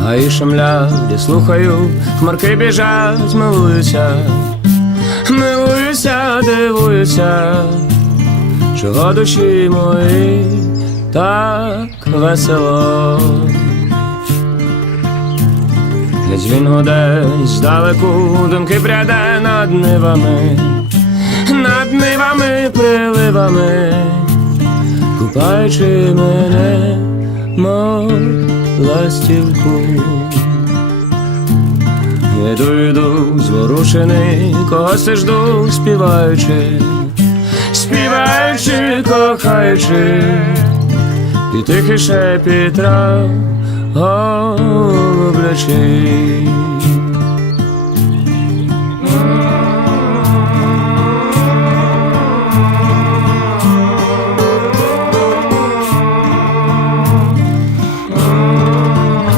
гаїшем млять, я слухаю, хмарки біжать, милуюся, милуюся, дивуюся, чого душі мої так весело. Десь він одесь здалеку думки пряде над нивами, над нивами, приливами, купаючи мене мов ластівку, не дойду зворушений, коси жду, співаючи, співаючи, кохаючи, і тихий шепіт трав голублячий.